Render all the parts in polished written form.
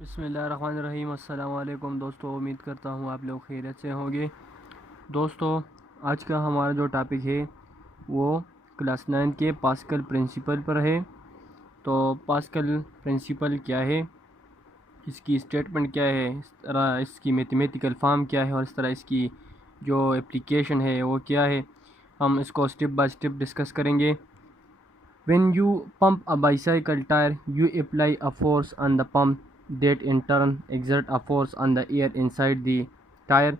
बिस्मिल्लाहिर्रहमानिर्रहीम। अस्सलाम वालेकुम दोस्तों, उम्मीद करता हूँ आप लोग खैरियत से होंगे। दोस्तों, आज का हमारा जो टॉपिक है वो क्लास 9 के पास्कल प्रिंसिपल पर है। तो पास्कल प्रिंसिपल क्या है, इसकी स्टेटमेंट क्या है, इस तरह इसकी मैथमेटिकल फॉर्म क्या है और इस तरह इसकी जो एप्लीकेशन है वो क्या है, हम इसको स्टेप बाय स्टेप डिस्कस करेंगे। When you pump a bicycle tire, you apply a force on the pump that in turn exert a force on the air inside the tire.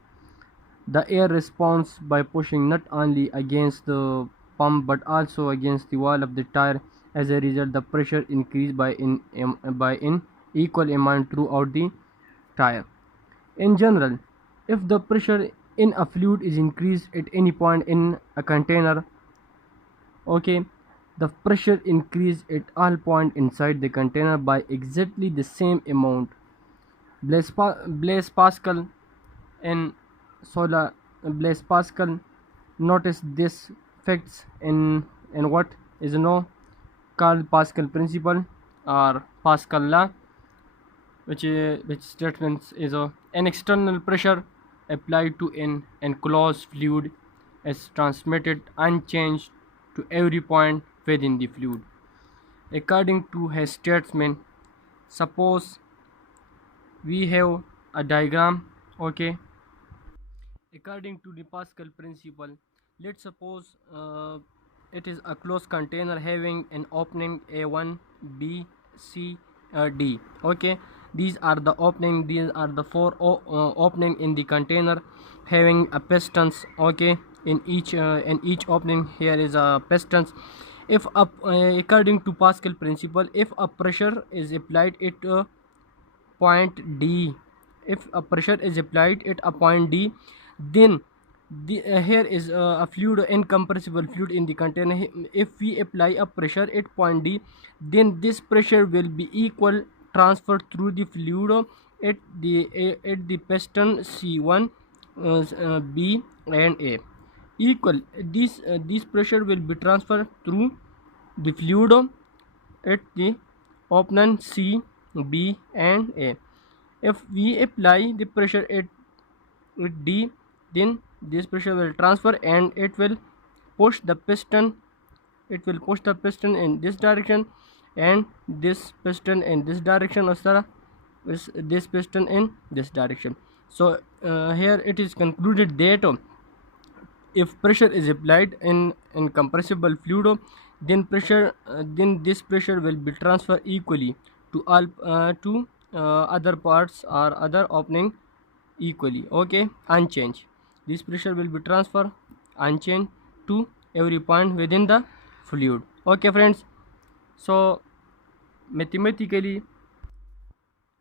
The air responds by pushing not only against the pump but also against the wall of the tire. As a result, the pressure increases by in equal amount throughout the tire. In general, if the pressure in a fluid is increased at any point in a container, okay, the pressure increase at all point inside the container by exactly the same amount. Blaise Pascal and Sola Blaise Pascal noticed this facts in what is now called Pascal principle or Pascal law, which statements is an external pressure applied to an enclosed fluid is transmitted unchanged to every point within the fluid. According to his statement, suppose we have a diagram, okay. According to the Pascal principle, let's suppose it is a closed container having an opening A1, B, C, D. Okay, these are the opening. These are the four opening in the container having a pistons. Okay, in each opening here is a pistons. If according to Pascal principle, if a pressure is applied at point D, if a pressure is applied at a point D, then here is a fluid, incompressible fluid in the container. If we apply a pressure at point D, then this pressure will be equal transferred through the fluid at the piston C1, B and A. Equal this pressure will be transferred through the fluid at the opening C, B and A. If we apply the pressure at D, then this pressure will transfer and it will push the piston. It will push the piston in this direction and this piston in this direction, or this piston in this direction. So here it is concluded that if pressure is applied in compressible fluid, then this pressure will be transferred equally to all to other parts or other opening equally, okay, unchanged. This pressure will be transferred unchanged to every point within the fluid. Okay friends, so mathematically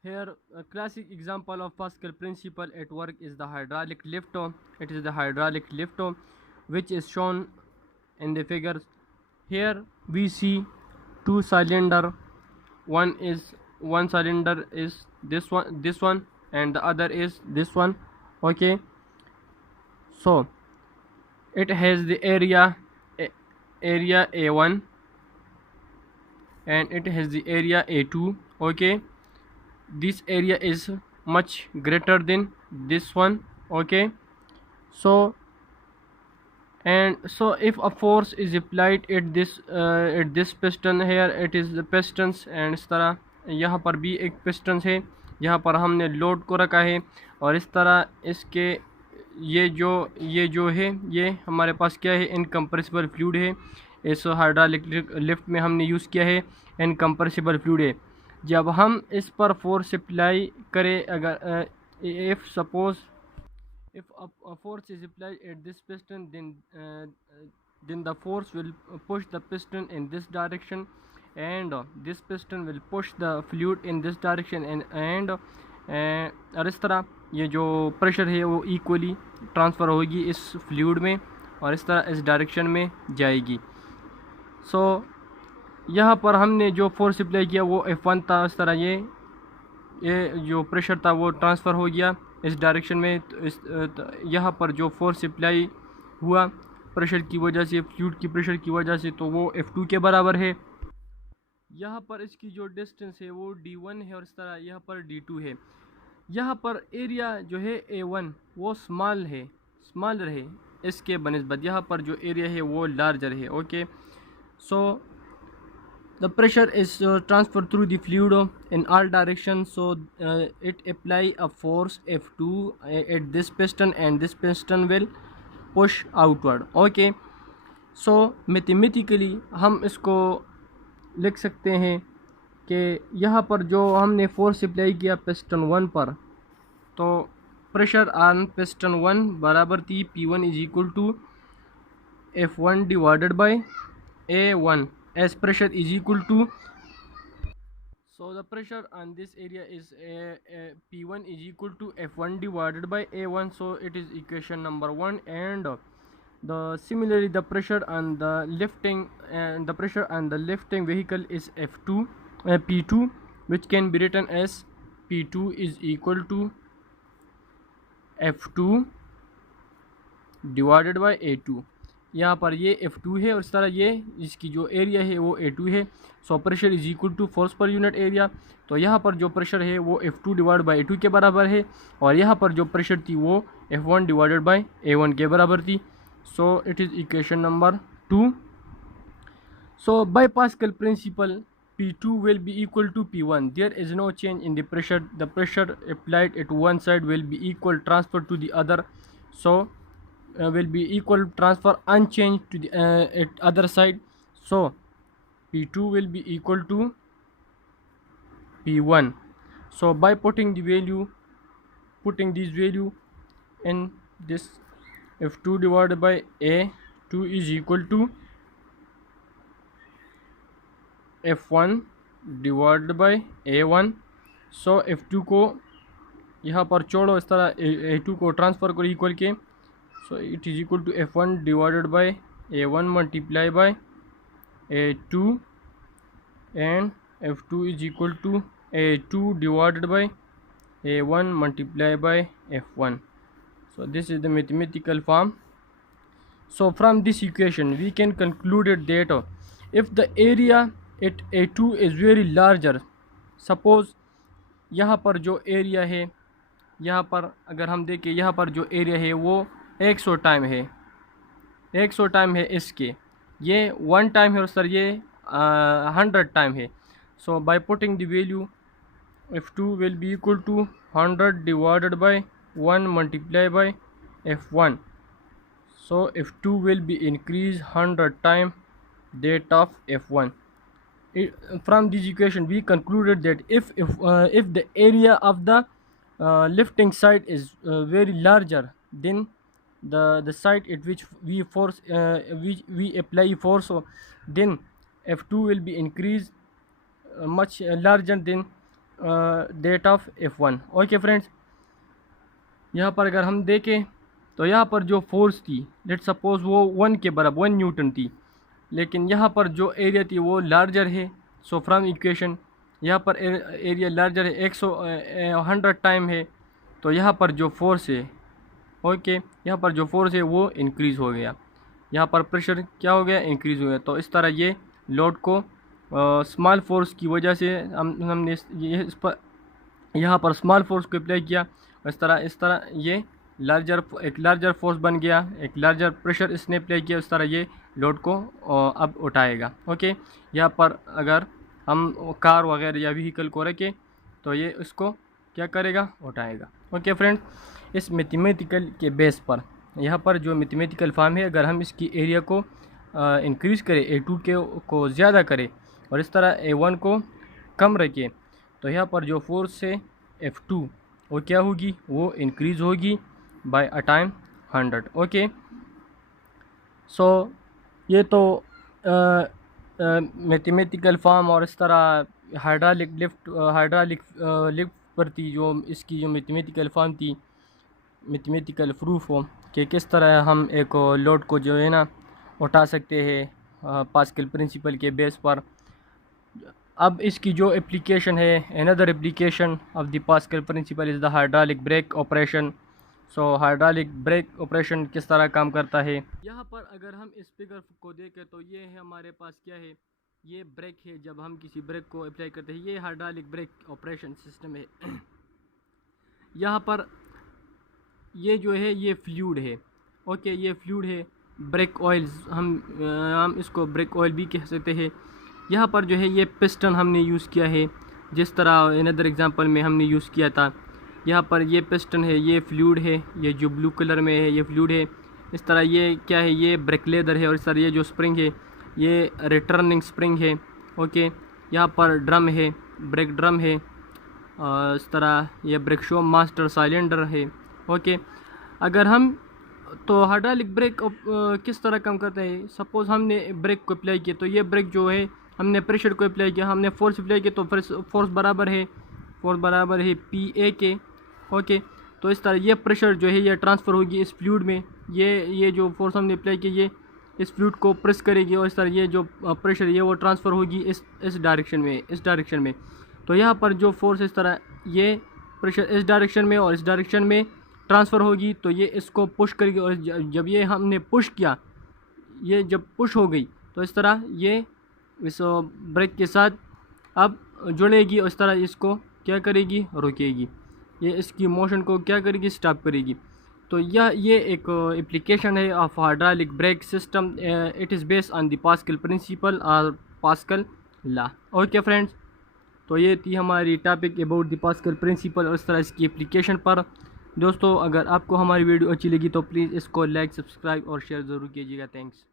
here a classic example of Pascal principle at work is the hydraulic lift. It is the hydraulic lift which is shown in the figures. Here we see two cylinder. One cylinder is this one, and the other is this one. Okay, so it has the area A1 and it has the area A2. Okay, this area is much greater than this one. Okay, so if a force is applied at this piston, here it is the pistons, and इस तरह यहाँ पर भी एक पिस्टन है, यहाँ पर हमने लोड को रखा है, और इस तरह इसके ये जो है ये हमारे पास क्या है, इनकम्प्रेसिबल फ्लूइड है। इस हाइड्रोलिक लिफ्ट में हमने यूज़ किया है इनकम्प्रेसिबल फ्लूइड है। जब हम इस पर फोर्स अप्लाई करें, अगर if suppose if a force is applied at this piston, then the force will push the piston in this direction, and this piston will push the fluid in this direction, and और इस तरह ये जो प्रेशर है वो equally transfer होगी इस फ्लूइड में, और इस तरह इस डायरेक्शन में जाएगी। सो यहाँ पर हमने जो फोर्स अप्लाई किया वो F1 था। इस तरह ये जो प्रेशर था वो ट्रांसफ़र हो गया इस डायरेक्शन में। तो यहाँ पर जो फोर्स अप्लाई हुआ प्रेशर की वजह से, फ्लूइड की प्रेशर की वजह से, तो वो F2 के बराबर है। यहाँ पर इसकी जो डिस्टेंस है वो D1 है और इस तरह यहाँ पर D2 है। यहाँ पर एरिया जो है A1 वो स्मॉलर है इसके बनिस्बत, यहाँ पर जो एरिया है वो लार्जर है। ओके, सो the pressure is transferred through the fluid in all directions, so it apply a force F2 at this piston and this piston will push outward. Okay, so mathematically हम इसको लिख सकते हैं कि यहाँ पर जो हमने फोर्स अप्लाई किया पिस्टन 1 पर, तो प्रेशर ऑन पिस्टन 1 बराबर थी P1 is equal to F1 divided by A1 as pressure is equal to, so the pressure on this area is P1 is equal to F1 divided by A1, so it is equation number 1. And similarly the pressure on the lifting vehicle is F2 P2, which can be written as P2 is equal to F2 divided by A2. यहाँ पर ये F2 है और इस तरह ये इसकी जो एरिया है वो A2 है। So pressure is equal to force per unit area. तो यहाँ पर जो प्रेशर है वो F2 डिवाइड बाई A2 के बराबर है और यहाँ पर जो प्रेशर थी वो F1 डिवाइडेड बाई A1 के बराबर थी। So it is equation number 2। So by Pascal principle P2 will be equal to P1. There is no change in the pressure. The pressure applied at one side will be equal transfer to the other. So will be equal transfer unchanged to the at other side. So P2 will be equal to P1. So by putting this value in this, F2 divided by A2 is equal to F1 divided by A1. So F2 को यहाँ पर छोड़ो, इस तरह A2 को ट्रांसफ़र करो इक्वल के। So it is equal to F1 divided by A1 multiply by A2, and F2 is equal to A2 divided by A1 multiply by F1. So this is the mathematical form. So from this equation we can conclude that if the area at A2 is very larger, suppose यहाँ पर जो एरिया है, यहाँ पर अगर हम देखें यहाँ पर जो एरिया है वो 100 टाइम है, 100 टाइम है इसके, ये 1 टाइम है और सर ये 100 टाइम है। So by putting the value F2 will be equal to 100 divided by 1 multiply by F1. So F2 will be increased 100 times that of F1. From this equation we concluded that if the area of the lifting side is very larger, then the side at which we apply force, so then F2 will be increased much larger than that of F1. Okay friends, यहाँ पर अगर हम देखें तो यहाँ पर जो फोर्स थी, लेट सपोज वो 1 के बराबर 1 न्यूटन थी, लेकिन यहाँ पर जो एरिया थी वो लार्जर है। सो फ्रॉम इक्वेशन यहाँ पर एरिया लार्जर है, 100 टाइम है, तो यहाँ पर जो फोर्स है, ओके, यहाँ पर जो फोर्स है वो इंक्रीज़ हो गया, यहाँ पर प्रेशर क्या हो गया, इंक्रीज़ हो गया। तो इस तरह ये लोड को स्मॉल फोर्स की वजह से हमने इस पर यहाँ पर स्मॉल फोर्स को अप्लाई किया, इस तरह ये एक लार्जर फोर्स बन गया, एक लार्जर प्रेशर इसने अप्लाई किया, इस तरह ये लोड को अब उठाएगा। ओके, यहाँ पर अगर हम कार वगैरह या व्हीकल को रखें तो ये इसको क्या करेगा, उठाएगा। ओके फ्रेंड्स, इस मैथमेटिकल के बेस पर यहाँ पर जो मैथमेटिकल फॉर्म है, अगर हम इसकी एरिया को इंक्रीज़ करें, A2 को ज़्यादा करें और इस तरह A1 को कम रखें, तो यहाँ पर जो फोर्स है F2 वो क्या होगी, वो इंक्रीज़ होगी बाय अ टाइम 100। ओके, सो ये तो मैथमेटिकल फॉर्म और इस तरह हाइड्रोलिक लिफ्ट पर थी जो इसकी जो मैथमेटिकल फॉर्म थी, मैथमेटिकल प्रूफ हो कि किस तरह हम एक लोड को जो है ना उठा सकते हैं पास्कल प्रिंसिपल के बेस पर। अब इसकी जो एप्लीकेशन है, another application of the Pascal principle is the hydraulic brake operation. So hydraulic brake operation किस तरह काम करता है, यहाँ पर अगर हम इस फिगर को देखें तो ये है हमारे पास क्या है, ये ब्रेक है, जब हम किसी ब्रेक को अप्लाई करते हैं, ये हाइड्रोलिक ब्रेक ऑपरेशन सिस्टम है। यहाँ पर ये जो है ये फ्लूइड है, ओके, ये फ्लूइड है। ब्रेक ऑयल्स हम इसको ब्रेक ऑयल भी कह सकते हैं। यहाँ पर जो है ये पिस्टन हमने यूज़ किया है, जिस तरह अनदर एग्जांपल में हमने यूज़ किया था। यहाँ पर ये पिस्टन है, ये फ्लूइड है, ये जो ब्लू कलर में है ये फ्लूइड है। इस तरह ये क्या है, ये ब्रेक लेदर है, और इस तरह ये जो स्प्रिंग है ये रिटर्निंग स्प्रिंग है, ओके। यहाँ पर ड्रम है, ब्रेक ड्रम है, इस तरह ये ब्रेक शो मास्टर साइलेंडर है, ओके। अगर हम तो हाइड्रोलिक ब्रेक किस तरह काम करते हैं, सपोज़ हमने ब्रेक को अप्लाई किया, तो ये ब्रेक जो है हमने प्रेशर को अप्लाई किया, हमने फोर्स अप्लाई किया, तो फोर्स बराबर है PA के, ओके। तो इस तरह ये प्रेशर जो है ये ट्रांसफ़र होगी इस फ्लूइड में, ये जो फोर्स हमने अप्लाई की ये इस फ्लूइड को प्रेस करेगी, और इस तरह ये जो प्रेशर है वो ट्रांसफ़र होगी इस डायरेक्शन में। तो यहाँ पर जो फोर्स इस तरह ये प्रेशर इस डायरेक्शन में और इस डायरेक्शन में ट्रांसफ़र होगी, तो ये इसको पुश करेगी, और जब ये हमने पुश किया, ये जब पुश हो गई, तो इस तरह ये इस ब्रेक के साथ अब जुड़ेगी, और इस तरह इसको क्या करेगी, रोकेगी, ये इसकी मोशन को क्या करेगी, स्टॉप करेगी। तो ये एक एप्लीकेशन है of hydraulic brake system. It is based on the Pascal principle और पास्कल लॉ। ओके फ्रेंड्स, तो ये थी हमारी topic about the Pascal principle और इस तरह इसकी एप्लीकेशन पर। दोस्तों, अगर आपको हमारी वीडियो अच्छी लगी तो प्लीज़ इसको लाइक, सब्सक्राइब और शेयर ज़रूर कीजिएगा। थैंक्स।